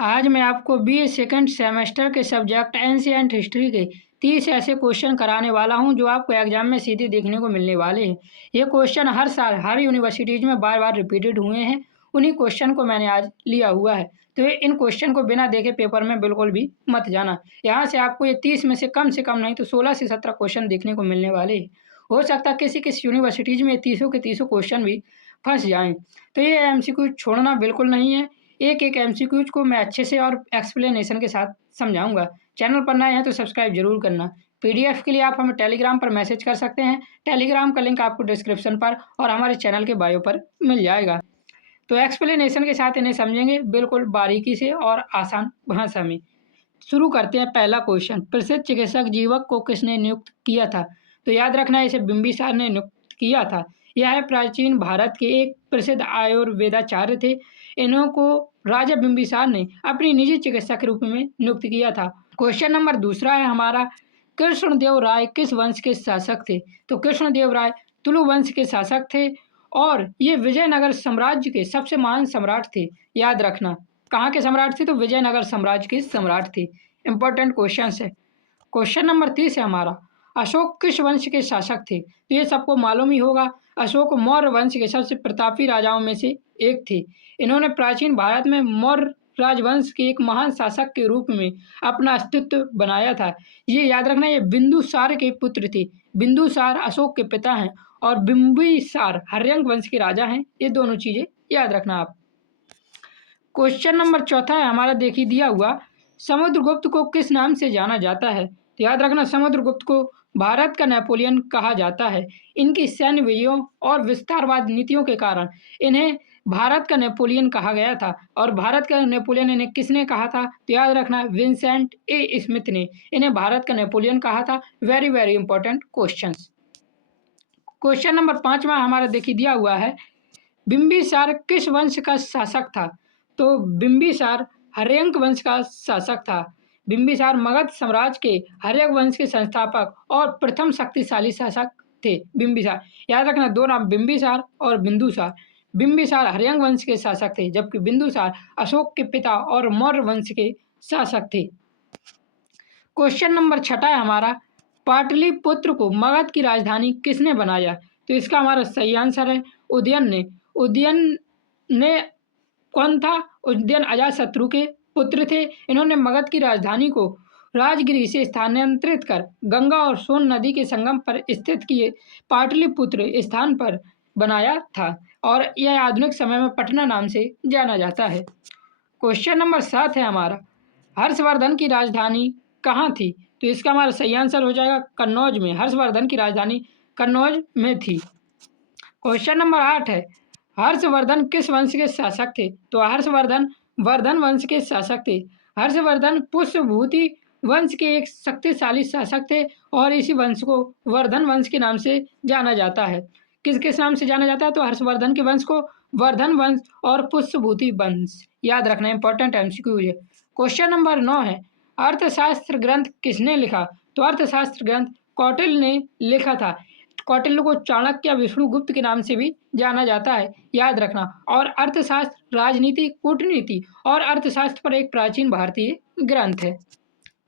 आज मैं आपको बीए सेकंड सेमेस्टर के सब्जेक्ट एंशिएंट हिस्ट्री के 30 ऐसे क्वेश्चन कराने वाला हूं जो आपको एग्जाम में सीधे देखने को मिलने वाले हैं। ये क्वेश्चन हर साल हर यूनिवर्सिटीज़ में बार बार रिपीटेड हुए हैं। उन्हीं क्वेश्चन को मैंने आज लिया हुआ है, तो इन क्वेश्चन को बिना देखे पेपर में बिल्कुल भी मत जाना। यहाँ से आपको ये 30 में से कम नहीं तो 16 से 17 क्वेश्चन देखने को मिलने वाले हैं। हो सकता है किसी किसी यूनिवर्सिटीज़ में तीसों के तीसों क्वेश्चन भी फंस जाएँ। तो ये एमसीक्यू छोड़ना बिल्कुल नहीं है। एक-एक एमसीक्यूज़ को मैं अच्छे से और एक्सप्लेनेशन के साथ समझाऊँगा। चैनल पर नए हैं तो सब्सक्राइब ज़रूर करना। पीडीएफ के लिए आप हमें टेलीग्राम पर मैसेज कर सकते हैं। टेलीग्राम का लिंक आपको डिस्क्रिप्शन पर और हमारे चैनल के बायो पर मिल जाएगा। तो एक्सप्लेनेशन के साथ इन्हें समझेंगे बिल्कुल बारीकी से और आसान भाषा में। शुरू करते हैं पहला क्वेश्चन, प्रसिद्ध चिकित्सक जीवक को किसने नियुक्त किया था? तो याद रखना इसे बिंबिसार ने नियुक्त किया था। यह प्राचीन भारत के एक प्रसिद्ध आयुर्वेदाचार्य थे। इन्हों को राजा बिंबिसार ने अपनी निजी चिकित्सा के रूप में नियुक्त किया था। क्वेश्चन नंबर दूसरा है हमारा, कृष्णदेव राय किस वंश के शासक थे? तो कृष्णदेव राय तुलु वंश के शासक थे और ये विजयनगर साम्राज्य के सबसे महान सम्राट थे। याद रखना कहाँ के सम्राट थे? तो विजयनगर साम्राज्य के सम्राट थे। इंपॉर्टेंट क्वेश्चन है। क्वेश्चन नंबर 30 है हमारा, अशोक किस वंश के शासक थे? तो ये सबको मालूम ही होगा। अशोक मौर्य वंश के सबसे प्रतापी राजाओं में से एक थे। इन्होंने प्राचीन भारत में मौर्य राजवंश के एक महान शासक के रूप में अपना अस्तित्व बनाया था। ये याद रखना, ये बिंदुसार के पुत्र थे। बिंदुसार अशोक के पिता हैं और बिंबिसार हर्यंक वंश के राजा हैं। ये दोनों चीजें याद रखना आप। क्वेश्चन नंबर चौथा है हमारा, देखिए दिया हुआ, समुद्रगुप्त को किस नाम से जाना जाता है? तो याद रखना समुद्रगुप्त को भारत का नेपोलियन कहा जाता है। इनकी सैन्य विजयों और विस्तारवाद नीतियों के कारण इन्हें भारत का नेपोलियन कहा गया था। और भारत का नेपोलियन इन्हें किसने कहा था? तो याद रखना विंसेंट ए स्मिथ ने इन्हें भारत का नेपोलियन कहा था। Very very important question. Question number 5वां हमारा देखिए दिया हुआ है, बिंबिसार किस वंश का शासक था? तो बिंबिसार हर्यंक वंश का शासक था। बिंबिसार मगध साम्राज्य के हर्यक वंश के संस्थापक और प्रथम शक्तिशाली शासक थे। बिंबिसार याद रखना, दो नाम बिंबिसार और बिंदुसार। बिंबिसार हर्यंक वंश के शासक थे जबकि बिंदुसार अशोक के पिता और मौर्य वंश के शासक थे। क्वेश्चन नंबर 6 है हमारा, पाटलिपुत्र को मगध की राजधानी किसने बनाया? तो इसका हमारा सही आंसर है उदयन ने। उदयन ने कौन था? उदयन अजातशत्रु के पुत्र थे। इन्होंने मगध की राजधानी को राजगिरी से स्थानांतरित कर गंगा और सोन नदी के संगम पर स्थित किए पाटलिपुत्र स्थान पर बनाया था और यह आधुनिक समय में पटना नाम से जाना जाता है। क्वेश्चन नंबर 7 है हमारा, हर्षवर्धन की राजधानी कहाँ थी? तो इसका हमारा सही आंसर हो जाएगा कन्नौज में। हर्षवर्धन की राजधानी कन्नौज में थी। क्वेश्चन नंबर 8 है, हर्षवर्धन किस वंश के शासक थे? तो हर्षवर्धन वर्धन वंश के शासक थे। हर्षवर्धन पुष्यभूति वंश के एक शक्तिशाली शासक थे और इसी वंश को वर्धन वंश के नाम से जाना जाता है। किस किस नाम से जाना जाता है? तो हर्षवर्धन के वंश को वर्धन वंश और पुष्यभूति वंश। याद रखना, इंपॉर्टेंट एमसीक्यू है। क्वेश्चन नंबर 9 है, अर्थशास्त्र ग्रंथ किसने लिखा? तो अर्थशास्त्र ग्रंथ कौटिल्य ने लिखा था। कौटिल्य को चाणक्य या विष्णुगुप्त के नाम से भी जाना जाता है। याद रखना। और अर्थशास्त्र राजनीति, कूटनीति और अर्थशास्त्र पर एक प्राचीन भारतीय ग्रंथ है।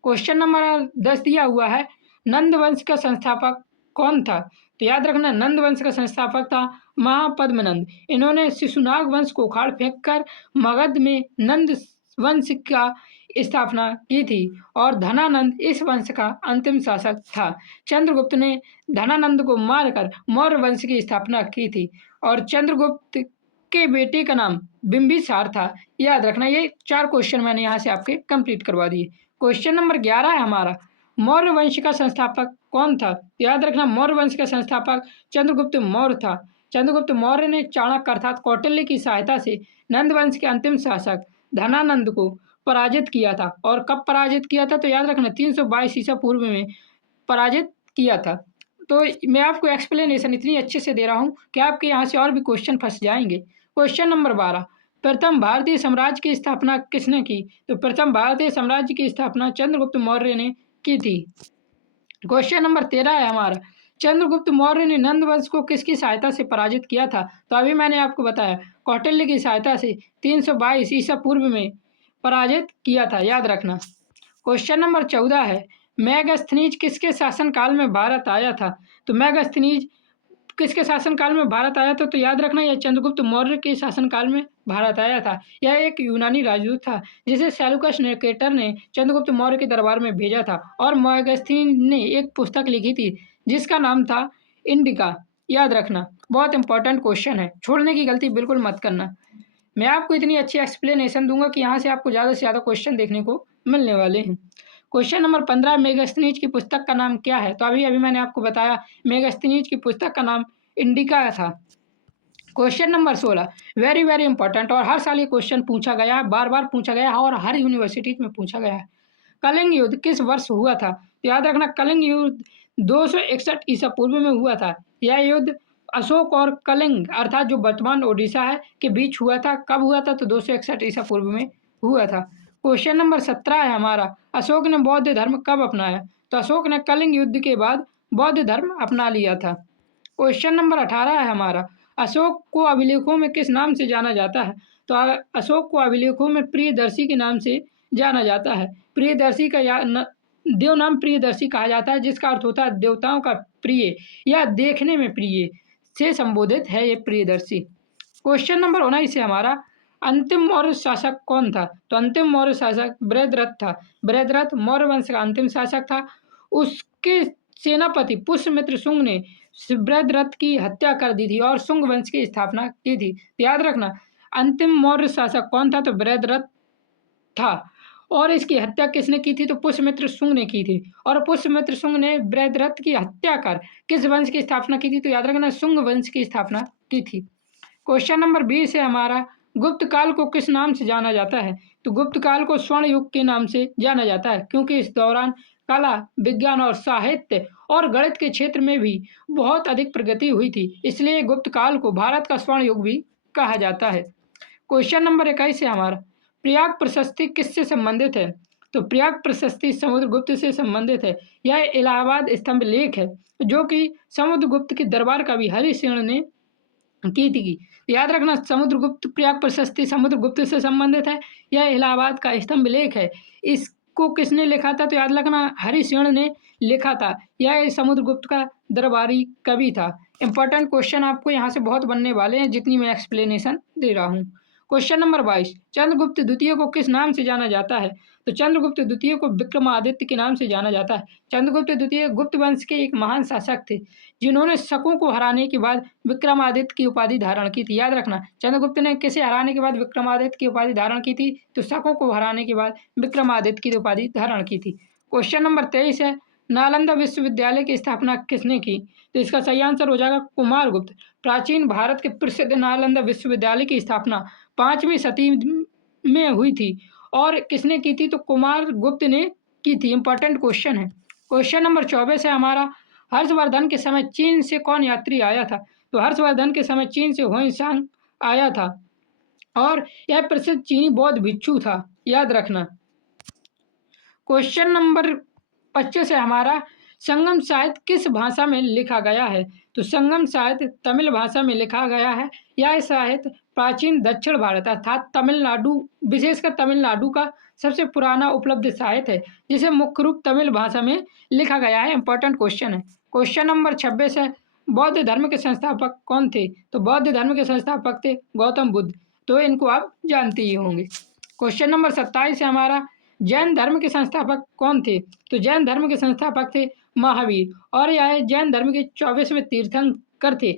क्वेश्चन नंबर 10 दिया हुआ है, नंद वंश का संस्थापक कौन था? तो याद रखना, नंद वंश का संस्थापक था महापद्मनंद। इन्होंने शिशुनाग वंश को उखाड़ फेंक कर मगध में नंद वंश का स्थापना की थी और धनानंद इस वंश का अंतिम शासक था। चंद्रगुप्त ने धनानंद को मारकर मौर्य वंश की स्थापना की थी और चंद्रगुप्त के बेटे का नाम बिंबिसार था। याद रखना, ये 4 क्वेश्चन मैंने यहाँ से आपके कंप्लीट करवा दिए। क्वेश्चन नंबर 11 है हमारा, मौर्य वंश का संस्थापक कौन था? याद रखना, मौर्य वंश का संस्थापक चंद्रगुप्त मौर्य था। चंद्रगुप्त मौर्य ने चाणक्य अर्थात कौटिल्य की सहायता से नंद वंश के अंतिम शासक धनानंद को पराजित किया था। और कब पराजित किया था? तो याद रखना 322 ईसा पूर्व में पराजित किया था। तो मैं आपको एक्सप्लेनेशन इतनी अच्छे से दे रहा हूँ कि आपके यहाँ से और भी क्वेश्चन फंस जाएंगे। क्वेश्चन नंबर 12, प्रथम भारतीय साम्राज्य की स्थापना किसने की? तो प्रथम भारतीय साम्राज्य की स्थापना चंद्रगुप्त मौर्य ने की थी। क्वेश्चन नंबर 13 है हमारा, चंद्रगुप्त मौर्य ने नंद वंश को किसकी सहायता से पराजित किया था? तो अभी मैंने आपको बताया कौटिल्य की सहायता से 322 ईसा पूर्व में पराजित किया था, याद रखना। क्वेश्चन नंबर 14 है, मेगास्थनीज किसके शासनकाल में भारत आया था? तो मेगास्थनीज किसके शासनकाल में भारत आया था? तो याद रखना यह चंद्रगुप्त मौर्य के शासनकाल में भारत आया था। यह एक यूनानी राजदूत था जिसे सेल्यूकस निकेटर ने चंद्रगुप्त मौर्य के दरबार में भेजा था और मेगास्थनीज ने एक पुस्तक लिखी थी जिसका नाम था इंडिका, याद रखना। बहुत इंपॉर्टेंट क्वेश्चन है, छोड़ने की गलती बिल्कुल मत करना। मैं आपको इतनी अच्छी एक्सप्लेनेशन दूंगा कि यहाँ से आपको ज़्यादा से ज़्यादा क्वेश्चन देखने को मिलने वाले हैं। क्वेश्चन नंबर 15, मेगास्थनीज की पुस्तक का नाम क्या है? तो अभी अभी मैंने आपको बताया मेगास्थनीज की पुस्तक का नाम इंडिका था। Question number 16, very very important, और हर साल ये क्वेश्चन पूछा गया, बार बार पूछा गया और हर यूनिवर्सिटीज में पूछा गया है। कलिंग युद्ध किस वर्ष हुआ था? तो याद रखना कलिंग युद्ध 261 ईसा पूर्व में हुआ था। यह युद्ध अशोक और कलिंग अर्थात जो वर्तमान ओडिशा है के बीच हुआ था। कब हुआ था? तो 261 ईसा पूर्व में हुआ था। क्वेश्चन नंबर 17 है हमारा, अशोक ने बौद्ध धर्म कब अपनाया? तो अशोक ने कलिंग युद्ध के बाद बौद्ध धर्म अपना लिया था। क्वेश्चन नंबर 18 है हमारा, अशोक को अभिलेखों में किस नाम से जाना जाता है? तो अशोक को अभिलेखों में प्रियदर्शी के नाम से जाना जाता है। प्रियदर्शी का देव नाम प्रियदर्शी कहा जाता है, जिसका अर्थ होता है देवताओं का प्रिय या देखने में प्रिय से संबोधित है ये प्रियदर्शी। क्वेश्चन नंबर 19 है हमारा, अंतिम मौर्य शासक कौन था? तो अंतिम मौर्य शासक बृहद्रथ था। बृहद्रथ मौर्य वंश का अंतिम शासक था। उसके सेनापति पुष्यमित्र शुंग ने बृहद्रथ की हत्या कर दी थी और शुंग वंश की स्थापना की थी। याद रखना अंतिम मौर्य शासक कौन था? तो बृहद्रथ था। और इसकी हत्या किसने की थी? तो पुष्यमित्र शुंग ने की थी। और पुष्यमित्र शुंग ने बृहद्रथ की हत्या कर किस वंश की स्थापना की थी? तो याद रखना शुंग वंश की स्थापना की थी। क्वेश्चन नंबर 20 है हमारा, गुप्त काल को किस नाम से जाना जाता है? तो गुप्त काल को स्वर्ण युग के नाम से जाना जाता है, क्योंकि इस दौरान कला, विज्ञान और साहित्य और गणित के क्षेत्र में भी बहुत अधिक प्रगति हुई थी, इसलिए गुप्त काल को भारत का स्वर्ण युग भी कहा जाता है। क्वेश्चन नंबर 21 है हमारा, प्रयाग प्रशस्ति किससे संबंधित है? तो प्रयाग प्रशस्ति समुद्रगुप्त से संबंधित है। यह इलाहाबाद स्तंभ लेख है जो कि समुद्रगुप्त के दरबार कवि हरिसेन ने की थी। याद रखना समुद्रगुप्त प्रयाग प्रशस्ति समुद्रगुप्त से संबंधित है। यह इलाहाबाद का स्तंभ लेख है। इसको किसने लिखा था? तो याद रखना हरिसेन ने लिखा था। यह समुद्रगुप्त का दरबारी कवि था। इंपॉर्टेंट क्वेश्चन आपको यहाँ से बहुत बनने वाले हैं जितनी मैं एक्सप्लेनेशन दे रहा हूँ। क्वेश्चन नंबर 22, चंद्रगुप्त द्वितीय को किस नाम से जाना जाता है? तो चंद्रगुप्त द्वितीय को विक्रमादित्य के नाम से जाना जाता है। चंद्रगुप्त द्वितीय गुप्त वंश के एक महान शासक थे जिन्होंने शकों को हराने के बाद विक्रमादित्य की उपाधि धारण की थी। याद रखना चंद्रगुप्त ने किसे हराने के बाद विक्रमादित्य की उपाधि धारण की थी? तो शकों को हराने के बाद विक्रमादित्य की उपाधि धारण की थी। क्वेश्चन नंबर 23 है, नालंदा विश्वविद्यालय की स्थापना किसने की? तो इसका सही आंसर हो जाएगा कुमारगुप्त। प्राचीन भारत के प्रसिद्ध नालंदा विश्वविद्यालय की स्थापना 5वीं सदी में हुई थी और किसने की थी? तो कुमारगुप्त ने की थी। इंपॉर्टेंट क्वेश्चन है। क्वेश्चन नंबर 24 है हमारा, हर्षवर्धन के समय चीन से कौन यात्री आया था? तो हर्षवर्धन के समय चीन से हुआंग आया था और यह प्रसिद्ध चीनी बौद्ध भिक्षु था। याद रखना। क्वेश्चन नंबर 25 है हमारा, संगम साहित्य किस भाषा में लिखा गया है? तो संगम साहित्य तमिल भाषा में लिखा गया है। यह साहित्य प्राचीन दक्षिण भारत अर्थात तमिलनाडु, विशेषकर तमिलनाडु का सबसे पुराना उपलब्ध साहित्य है जिसे मुख्य रूप तमिल भाषा में लिखा गया है। इंपॉर्टेंट क्वेश्चन है। क्वेश्चन नंबर 26 है, बौद्ध धर्म के संस्थापक कौन थे? तो बौद्ध धर्म के संस्थापक थे गौतम बुद्ध। तो इनको आप जानते ही होंगे। क्वेश्चन नंबर 27 है हमारा, जैन धर्म के संस्थापक कौन थे? तो जैन धर्म के संस्थापक थे महावीर और यह जैन धर्म के 24वें तीर्थंकर थे।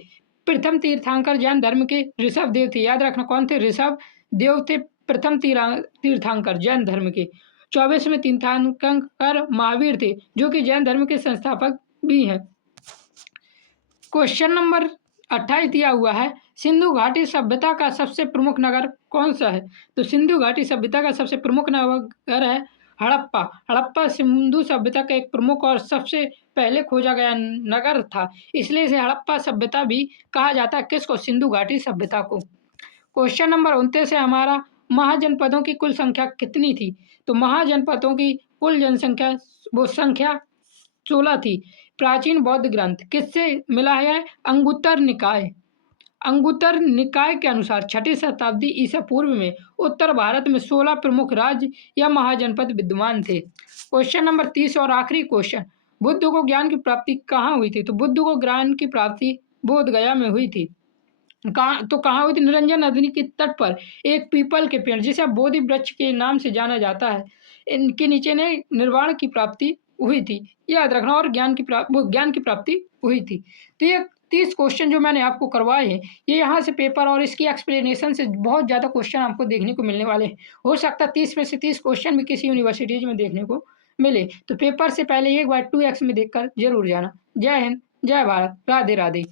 प्रथम तीर्थंकर जैन धर्म के ऋषभ देव थे। याद रखना कौन थे? ऋषभ देव थे प्रथम तीर्थंकर जैन धर्म के। 24वें तीर्थंकर महावीर थे जो कि जैन धर्म के संस्थापक भी हैं। क्वेश्चन नंबर 28 दिया हुआ है, सिंधु घाटी सभ्यता का सबसे प्रमुख नगर कौन सा है? तो सिंधु घाटी सभ्यता का सबसे प्रमुख नगर है हड़प्पा। हड़प्पा सिंधु सभ्यता का एक प्रमुख और सबसे पहले खोजा गया नगर था, इसलिए इसे हड़प्पा सभ्यता भी कहा जाता है। किसको? सिंधु घाटी सभ्यता को। क्वेश्चन नंबर 29 है हमारा, महाजनपदों की कुल संख्या कितनी थी? तो महाजनपदों की कुल जनसंख्या संख्या 16 थी। प्राचीन बौद्ध ग्रंथ किससे मिला है? अंगुत्तर निकाय। अंगुत्तर निकाय के अनुसार 6ठी शताब्दी ईसा पूर्व में उत्तर भारत में 16 प्रमुख राज्य या महाजनपद विद्यमान थे। क्वेश्चन नंबर 30 और आखिरी क्वेश्चन, बुद्ध को ज्ञान की प्राप्ति कहाँ हुई थी? तो बुद्ध को ज्ञान की प्राप्ति बोध गया में हुई थी। कहाँ हुई थी? निरंजन नदी के तट पर एक पीपल के पेड़, जिसे बोधि वृक्ष के नाम से जाना जाता है, इनके नीचे ने निर्वाण की प्राप्ति हुई थी, याद रखना। और ज्ञान की प्राप्ति हुई थी। तो ये 30 क्वेश्चन जो मैंने आपको करवाए हैं, ये यहाँ से पेपर और इसकी एक्सप्लेनेशन से बहुत ज़्यादा क्वेश्चन आपको देखने को मिलने वाले हैं। हो सकता है 30 में से 30 क्वेश्चन भी किसी यूनिवर्सिटीज में देखने को मिले। तो पेपर से पहले एक बार 2x में देखकर जरूर जाना। जय हिंद, जय भारत, राधे राधे।